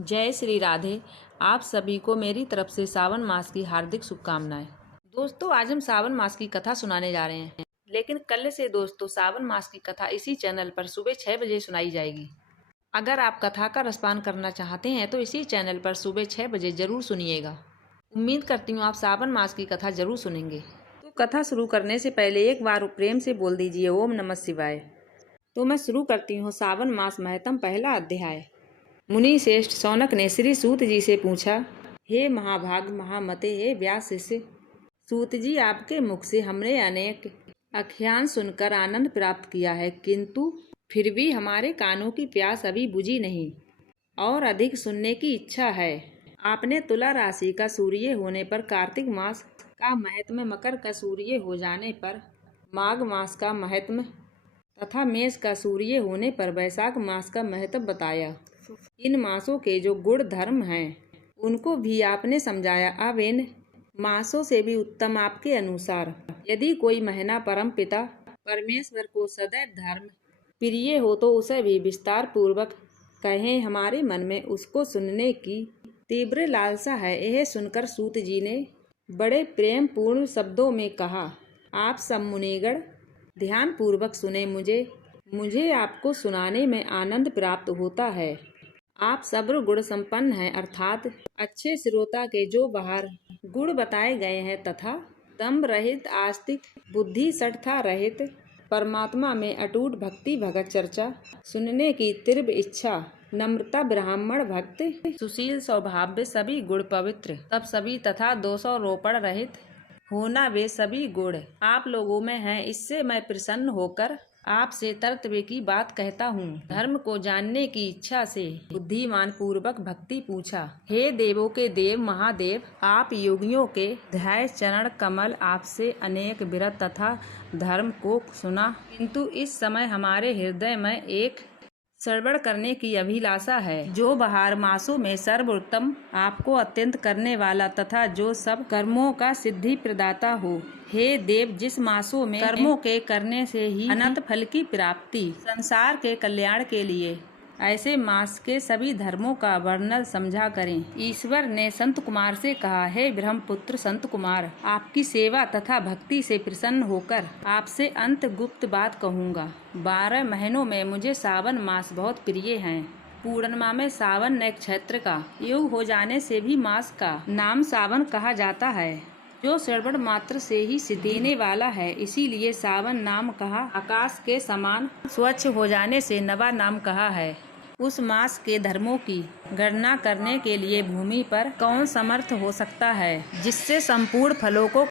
जय श्री राधे। आप सभी को मेरी तरफ से सावन मास की हार्दिक शुभकामनाएं। दोस्तों, आज हम सावन मास की कथा सुनाने जा रहे हैं, लेकिन कल से दोस्तों सावन मास की कथा इसी चैनल पर सुबह 6 बजे सुनाई जाएगी। अगर आप कथा का रसपान करना चाहते हैं तो इसी चैनल पर सुबह 6 बजे जरूर सुनिएगा। उम्मीद करती हूँ आप सावन मास की कथा जरूर सुनेंगे। तो कथा शुरू करने से पहले एक बार प्रेम से बोल दीजिए ओम नमः शिवाय। तो मैं शुरू करती हूँ सावन मास महत्म पहला अध्याय। मुनि श्रेष्ठ शौनक ने श्री सूत जी से पूछा, हे महाभाग महामते, हे व्यास शिष्य। सूत जी, आपके मुख से हमने अनेक आख्यान सुनकर आनंद प्राप्त किया है, किंतु फिर भी हमारे कानों की प्यास अभी बुझी नहीं और अधिक सुनने की इच्छा है। आपने तुला राशि का सूर्य होने पर कार्तिक मास का महत्म, मकर का सूर्य हो जाने पर माघ मास का महत्म तथा मेष का सूर्य होने पर वैशाख मास का महत्व बताया। इन मासों के जो गुण धर्म हैं उनको भी आपने समझाया। अब इन मासों से भी उत्तम आपके अनुसार यदि कोई महीना परम पिता परमेश्वर को सदैव धर्म प्रिय हो तो उसे भी विस्तार पूर्वक कहें। हमारे मन में उसको सुनने की तीव्र लालसा है। यह सुनकर सूत जी ने बड़े प्रेम पूर्ण शब्दों में कहा, आप सब मुनिगण ध्यान पूर्वक सुने। मुझे आपको सुनाने में आनंद प्राप्त होता है। आप सब्र गुण संपन्न हैं, अर्थात अच्छे श्रोता के जो बाहर गुण बताए गए हैं तथा दम्भ रहित, आस्तिक, बुद्धि सठता रहित, परमात्मा में अटूट भक्ति, भगत चर्चा सुनने की तीव्र इच्छा, नम्रता, ब्राह्मण भक्त, सुशील स्वभाव, सभी गुण पवित्र, तब सभी तथा दोषारोपण रहित होना, वे सभी गुण आप लोगों में हैं। इससे मैं प्रसन्न होकर आपसे कर्तव्य की बात कहता हूँ। धर्म को जानने की इच्छा से बुद्धिमान पूर्वक भक्ति पूछा। हे देवों के देव महादेव, आप योगियों के ध्याय चरण कमल, आपसे अनेक व्रत तथा धर्म को सुना, किंतु इस समय हमारे हृदय में एक श्रवण करने की अभिलाषा है, जो बाहर मासों में सर्वोत्तम, आपको अत्यंत करने वाला तथा जो सब कर्मों का सिद्धि प्रदाता हो। हे देव, जिस मासों में कर्मों के करने से ही अनंत फल की प्राप्ति, संसार के कल्याण के लिए, ऐसे मास के सभी धर्मों का वर्णन समझा करें। ईश्वर ने संत कुमार से कहा, हे ब्रह्मपुत्र संत कुमार, आपकी सेवा तथा भक्ति से प्रसन्न होकर आपसे अंत गुप्त बात कहूँगा। 12 महीनों में मुझे सावन मास बहुत प्रिय है। पूर्णिमा में सावन नक्षत्र का योग हो जाने से भी मास का नाम सावन कहा जाता है, जो श्रवण मात्र से ही सिद्धि देने वाला है। इसीलिए सावन नाम कहा। आकाश के समान स्वच्छ हो जाने से नवा नाम कहा है। उस मास के धर्मों की गणना करने के लिए भूमि पर कौन समर्थ हो सकता है, जिससे संपूर्ण फलों को